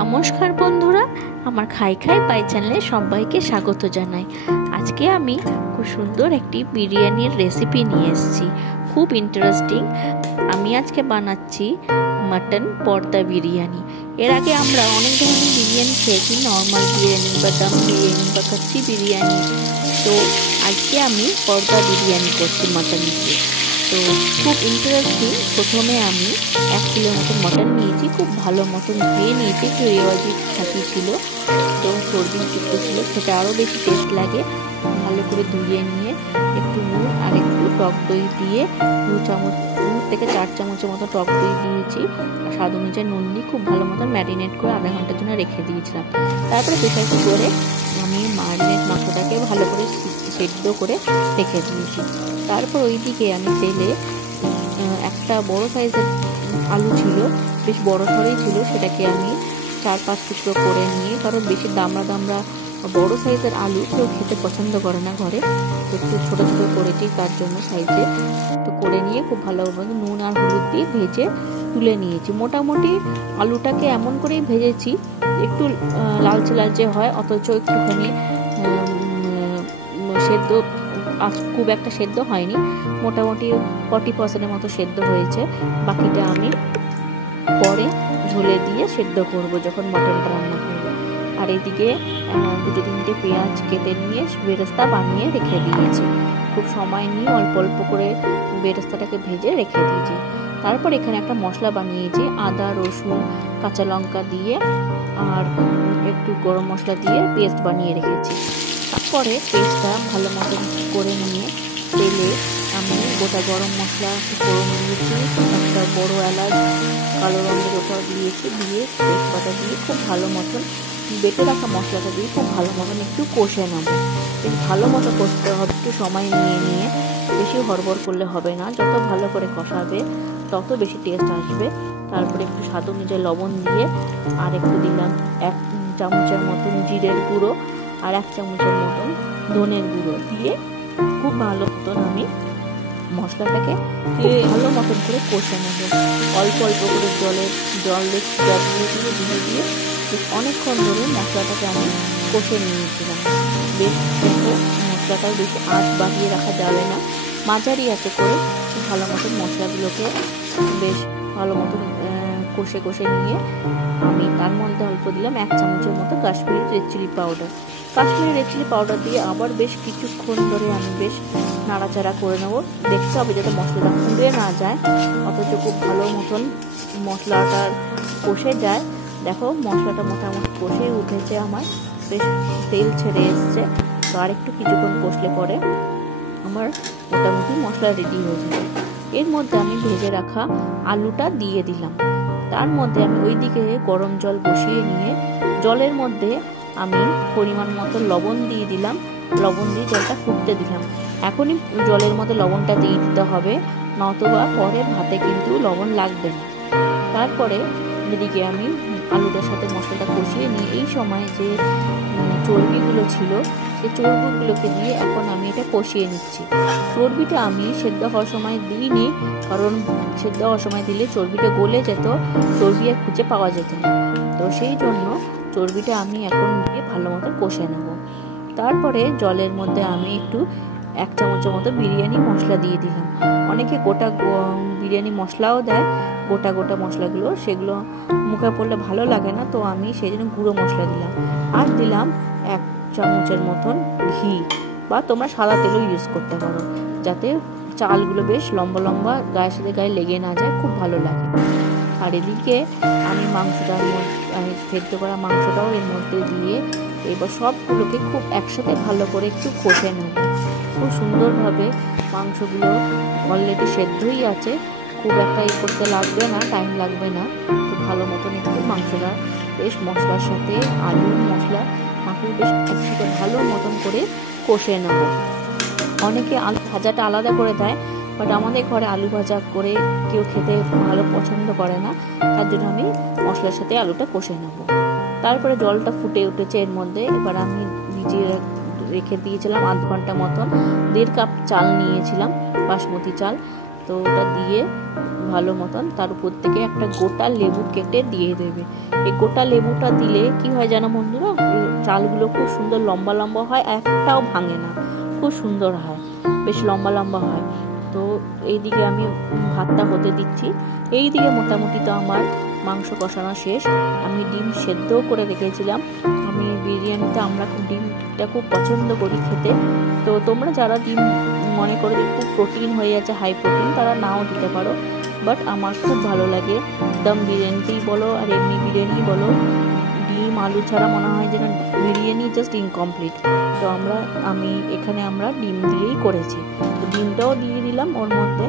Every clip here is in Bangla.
নমস্কার বন্ধুরা, আমার খাই খাই বাই চ্যানেলে সবাইকে স্বাগত জানাই। আজকে আমি খুব সুন্দর একটি বিরিয়ানির রেসিপি নিয়ে এসেছি, খুব ইন্টারেস্টিং। আমি আজকে বানাচ্ছি মাটন পর্দা বিরিয়ানি। এর আগে আমরা অনেক ধরনের বিরিয়ানি খেয়েছি, নর্মাল বিরিয়ানি বা দম বিরিয়ানি বা কাচ্চি বিরিয়ানি। তো আজকে আমি পর্দা বিরিয়ানি করছি মাটন দিয়ে। তো খুব ইন্টারেস্টিং। প্রথমে আমি 1 কিলোর মতো মটন নিয়েছি, খুব ভালো মতন ধুয়ে নিয়েছি, একটু রেওয়াজি খাঁটি ছিল, তো চর্বিযুক্ত ছিল, সেটা আরও বেশি টেস্ট লাগে। ভালো করে ধুয়ে নিয়ে একটু নুন আর একটু টক দই দিয়ে 2 থেকে 4 চামচের মতো টক দই দিয়েছি, আর স্বাদ অনুযায়ী নুন দিয়ে খুব ভালো মতন ম্যারিনেট করে আধা ঘন্টার জন্য রেখে দিয়েছিলাম। তারপরে প্রেসার কুকারে আমি ম্যারিনেট মাংসটাকে ভালো করে সেদ্ধ করে রেখে দিয়েছি। তারপর ওইদিকে আমি তেলে একটা বড় সাইজের আলু ছিল, বেশ বড় সড়ই ছিল, সেটাকে আমি 4-5 টুকরো করে নিয়ে, কারণ বেশি দামড়া বড় সাইজের আলু কেউ খেতে পছন্দ করে না ঘরে, তো একটু ছোটো ছোটো করেছি তার জন্য সাইজে। তো করে নিয়ে খুব ভালোভাবে নুন আর হলুদ দিয়ে ভেজে তুলে নিয়েছি। মোটামুটি আলুটাকে এমন করেই ভেজেছি একটু লালচে লালচে হয়, অথচ একটুখানি সেদ্ধ, খুব একটা সেদ্ধ হয়নি, মোটামুটি 40% মতো সেদ্ধ হয়েছে। বাকিটা আমি পরে ঝোলে দিয়ে সেদ্ধ করব যখন মটনটা রান্না করব। আর এদিকে 2-3টে পেঁয়াজ কেটে নিয়ে বেরেস্তা বানিয়ে রেখে দিয়েছি। খুব সময় নিয়ে অল্প অল্প করে বেরেস্তাটাকে ভেজে রেখে দিয়েছি। তারপর এখানে একটা মশলা বানিয়েছি, আদা রসুন কাঁচা লঙ্কা দিয়ে আর একটু গরম মশলা দিয়ে পেস্ট বানিয়ে রেখেছি। তারপরে পেস্টটা ভালো মতন করে নিয়ে তেলে আমি গোটা গরম মশলা ফোড়ন দিয়েছি, একটা বড় এলাচ কালো রঙের ওটাও দিয়েছি, দিয়ে তেজপাতা দিয়ে খুব ভালো মতন বেটে রাখা মশলাটা দিয়ে খুব ভালো মতন একটু কষে নেব। বেশ ভালো মতো কষতে হবে, একটু সময় নিয়ে বেশি হড়বড় করলে হবে না, যত ভালো করে কষাবে তত বেশি টেস্ট আসবে। তারপরে একটু স্বাদ অনুযায়ী লবণ দিয়ে আর একটু দিলাম 1 চামচের মতন জিরের গুঁড়ো আর 1 চামচের মতন ধনের গুঁড়ো দিয়ে খুব ভালো মতন আমি মশলাটাকে খুব ভালো মতন করে কষে নেব। অল্প অল্প করে জল দিয়ে বেশ অনেকক্ষণ ধরে মশলাটাকে আমি কষে নিয়েছিলাম। বেশ মশলাটাও বেশি আঁচ বাড়িয়ে রাখা যাবে না, মাঝারি আঁচে করে ভালো মতন মশলাগুলোকে বেশ ভালো মতন কষে নিয়ে আমি তার মধ্যে অল্প দিলাম 1 চামচের মতো Kashmiri red chilli powder. Kashmiri red chilli powder দিয়ে আবার বেশ কিছুক্ষণ ধরে আমি বেশ নাড়াচাড়া করে নেব। দেখতে হবে যাতে মশলাটা পুড়ে না যায়, অথচ খুব ভালো মতন মশলাটার কষে যায়। দেখো মশলাটা মোটামুটি কষে উঠেছে, আমার বেশ তেল ছেড়ে এসছে। তো আর একটু কিছুক্ষণ কষলে পরে আমার মোটামুটি মশলা রেডি হয়ে যাবে। এর মধ্যে আমি ভেজে রাখা আলুটা দিয়ে দিলাম। তার মধ্যে আমি ওইদিকে গরম জল বসিয়ে নিয়ে জলের মধ্যে আমি পরিমাণ মতো লবণ দিয়ে দিলাম, লবণ দিয়ে জলটা ফুটতে দিলাম। এখনই জলের মধ্যে লবণটা দিয়ে দিতে হবে, নতুবা পরে ভাতে কিন্তু লবণ লাগবে না। তারপরে এদিকে আমি আলুটার সাথে মশলাটা কষিয়ে নিয়ে এই সময় যে চর্বিগুলো ছিল সেই চর্বিগুলোকে দিয়ে এখন আমি এটা কষিয়ে নিচ্ছি। চর্বিটা আমি সেদ্ধ হওয়ার সময় দিইনি, কারণ সেদ্ধ হওয়ার সময় দিলে চর্বিটা গলে যেত, চর্বি আর খুঁজে পাওয়া যেত না। তো সেই জন্য চর্বিটা আমি এখন দিয়ে ভালো মতো কষে নেব। তারপরে জলের মধ্যে আমি একটু 1 চামচের মতো বিরিয়ানি মশলা দিয়ে দিলাম। অনেকে গোটা বিরিয়ানি মশলাও দেয়, গোটা মশলাগুলো, সেগুলো মুখে পড়লে ভালো লাগে না, তো আমি সেই জন্য গুঁড়ো মশলা দিলাম। আর দিলাম 1 চামচের মতন ঘি, বা তোমরা সাদা তেলও ইউজ করতে পারো, যাতে চালগুলো বেশ লম্বা লম্বা গায়ের সাথে গায়ে লেগে না যায়, খুব ভালো লাগে। আর এদিকে আমি সেদ্ধ করা মাংসটাও এর মধ্যে দিয়ে এবার সবগুলোকে খুব একসাথে ভালো করে একটু কষে নেব। খুব সুন্দরভাবে মাংসগুলো অলরেডি সেদ্ধই আছে, খুব একটা করতে লাগবে না, টাইম লাগবে না। খুব ভালো মতন একটু মাংসটা বেশ মশলার সাথে আলু মশলা মাংস বেশ একসাথে ভালো মতন করে কষে নেব। অনেকে আলু ভাজাটা আলাদা করে দেয়, বাট আমাদের ঘরে আলু ভাজা করে কেউ খেতে ভালো পছন্দ করে না, তার জন্য আমি মশলার সাথে আলুটা কষে নেব। তারপরে জলটা ফুটে উঠেছে, এর মধ্যে এবার আমি ভিজিয়ে রেখে দিয়েছিলাম আধ ঘন্টা মতন 1.5 কাপ চাল নিয়েছিলাম, বাসমতি চাল। তো ওটা দিয়ে ভালো মতন তার উপর থেকে একটা গোটা লেবু কেটে দিয়ে দেবে। এই গোটা লেবুটা দিলে কি হয় জানো বন্ধুরা, চালগুলো খুব সুন্দর লম্বা লম্বা হয়, একটাও ভাঙে না, খুব সুন্দর হয়, বেশ লম্বা লম্বা হয়। তো এইদিকে আমি ভাতটা হতে দিচ্ছি। এইদিকে মোটামুটি তো আমার মাংস কষানো শেষ। আমি ডিম সেদ্ধও করে রেখেছিলাম। আমি বিরিয়ানিতে আমরা ডিমটা খুব পছন্দ করি খেতে। তো তোমরা যারা ডিম মনে করে যে খুব প্রোটিন হয়ে যাচ্ছে, হাই প্রোটিন, তারা নাও দিতে পারো, বাট আমার খুব ভালো লাগে। দম বিরিয়ানিতেই বলো আর এমনি বিরিয়ানি বলো, ডিম আলু ছাড়া মনে হয় যেন বিরিয়ানি জাস্ট ইনকমপ্লিট। তো আমি এখানে ডিম দিয়েই করেছি। তো ডিমটাও দিয়ে দিলাম ওর মধ্যে।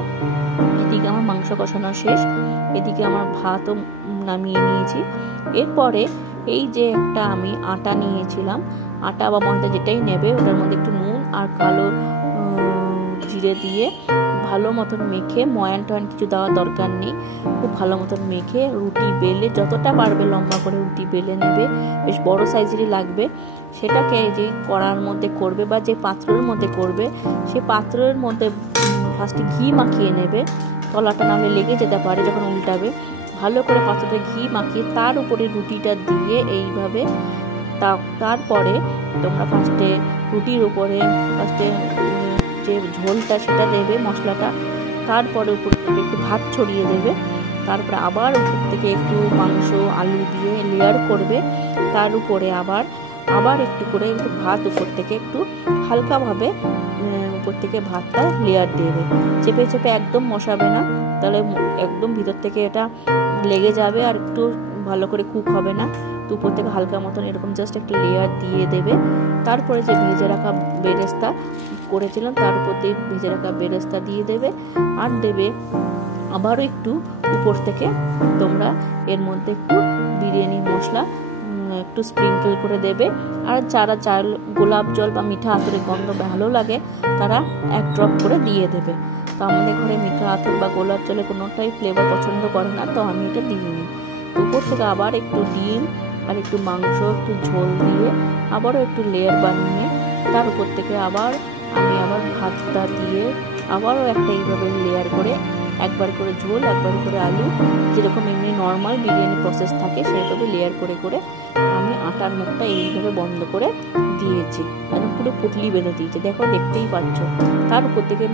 এদিকে আমার মাংস কষানো শেষ, এদিকে আমার ভাতও নামিয়ে নিয়েছি। এরপরে এই যে একটা আমি আটা নিয়েছিলাম, আটা বা ময়দা যেটাই নেবে, ওটার মধ্যে একটু নুন আর কালো জিরে দিয়ে ভালো মতন মেখে, ময়ান টয়ান কিছু দেওয়ার দরকার নেই, খুব ভালো মতন মেখে রুটি বেলে, যতটা পারবে লম্বা করে রুটি বেলে নেবে, বেশ বড় সাইজেরই লাগবে। সেটাকে যে কড়ার মধ্যে করবে বা যে পাত্রের মধ্যে করবে, সেই পাত্রের মধ্যে ফার্স্টে ঘি মাখিয়ে নেবে, তলাটা নাহলে লেগে যেতে পারে যখন উল্টাবে। ভালো করে পাত্রতে ঘি মাখিয়ে তার উপরে রুটিটা দিয়ে এইভাবে, তারপরে তোমরা ফার্স্টে রুটির উপরে ফার্স্টে যে ঝোলটা সেটা দেবে, মশলাটা, তারপরে উপরে দেবে একটু ভাত ছড়িয়ে দেবে, তারপরে আবার উপর থেকে একটু মাংস আলু দিয়ে লেয়ার করবে, তার উপরে আবার একটু করে একটু ভাত উপর থেকে একটু হালকাভাবে উপর থেকে ভাতটা লেয়ার দেবে। চেপে চেপে একদম মশাবে না, তাহলে একদম ভিতর থেকে এটা লেগে যাবে আর একটু ভালো করে কুক হবে না। তো উপর থেকে হালকা মতন এরকম জাস্ট একটা লেয়ার দিয়ে দেবে। তারপরে যে ভেজে রাখা বেরেস্তা করেছিলাম তার উপর দিয়ে ভেজে রাখা বেরেস্তা দিয়ে দেবে, আর দেবে আবারও একটু উপর থেকে তোমরা এর মধ্যে একটু বিরিয়ানি মশলা একটু স্প্রিঙ্কেল করে দেবে। আর যারা গোলাপ জল বা মিঠা আতরের গন্ধ ভালো লাগে তারা 1 ড্রপ করে দিয়ে দেবে। তো আমাদের ঘরে মিঠা আতর বা গোলাপ জলে কোনোটাই ফ্লেভার পছন্দ করে না, তো আমি এটা দিইনি। তো উপর থেকে আবার একটু ডিম আর একটু মাংস একটু ঝোল দিয়ে আবারও একটু লেয়ার বানিয়ে তার উপর থেকে আমি ভাতটা দিয়ে আবারও একটা এইভাবে লেয়ার করে, একবার করে ঝোল একবার করে আলু, যেরকম এমনি নর্মাল বিরিয়ানি প্রসেস থাকে সেরকমই লেয়ার করে করে আমি আটার মুখটা এইভাবে বন্ধ করে দিয়েছি, একদম পুরো পুটলি বেঁধে দিয়েছি, দেখো দেখতেই পাচ্ছ। তার উপর থেকে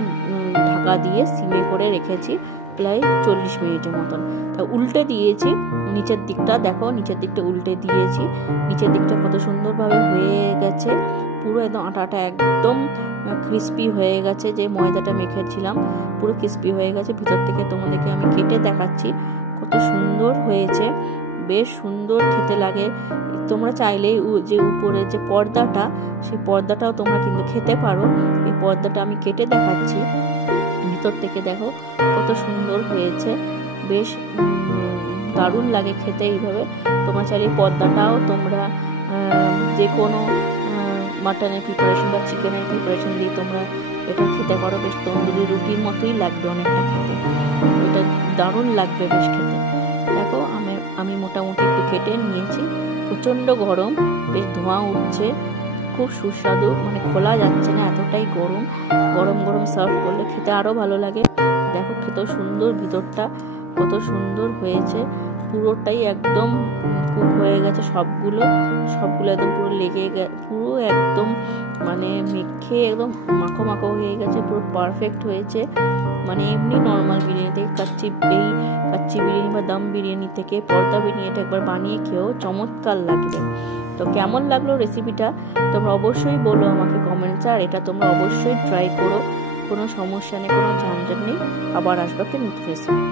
ঢাকা দিয়ে সিমে করে রেখেছি প্রায় 40 মিনিটের মতন। তা উল্টে দিয়েছি, নিচের দিকটা দেখো, নিচের দিকটা উল্টে দিয়েছি, নিচের দিকটা কত সুন্দরভাবে হয়ে গেছে, পুরো একদম আটাটা একদম ক্রিস্পি হয়ে গেছে, যে ময়দাটা মেখেছিলাম পুরো ক্রিস্পি হয়ে গেছে। ভিতর থেকে তোমাদেরকে আমি কেটে দেখাচ্ছি কত সুন্দর হয়েছে, বেশ সুন্দর খেতে লাগে। তোমরা চাইলেই যে উপরে যে পর্দাটা, সেই পর্দাটাও তোমরা কিন্তু খেতে পারো। এই পর্দাটা আমি কেটে দেখাচ্ছি, ভিতর থেকে দেখো কত সুন্দর হয়েছে, বেশ দারুণ লাগে খেতে এইভাবে। তোমরা চাইলে পর্দাটাও তোমরা যে কোনো মাটনের প্রিপারেশন বা চিকেনের প্রিপারেশন দিয়ে তোমরা এটা খেতে পারো, বেশ তন্দুরি রুটির মতোই লাগবে অনেকটা খেতে, এটা দারুণ লাগবে বেশ খেতে। দেখো আমি মোটামুটি একটু কেটে নিয়েছি, প্রচণ্ড গরম, বেশ ধোঁয়া উঠছে, খুব সুস্বাদু, মানে খোলা যাচ্ছে না, এতটাই গরম। গরম গরম সার্ভ করলে খেতে আরও ভালো লাগে। দেখো খেতেও সুন্দর, ভিতরটা কত সুন্দর হয়েছে, পুরোটাই একদম কুক হয়ে গেছে, সবগুলো একদম পুরো লেগে পুরো একদম মানে মেখে একদম মাখো মাখো হয়ে গেছে, পুরো পারফেক্ট হয়েছে। মানে এমনি নর্মাল বিরিয়ানি থেকে কাচ্চি বিরিয়ানি বা দম বিরিয়ানি থেকে পর্দা বিরিয়ানিটা একবার বানিয়ে খেয়েও চমৎকার লাগবে। তো কেমন লাগলো রেসিপিটা তোমরা অবশ্যই বলো আমাকে কমেন্টসে, আর এটা তোমরা অবশ্যই ট্রাই করো, কোনো সমস্যা নেই, কোনো ঝঞ্ঝট নেই। আবার আসবে একটা নতুন রেসিপি।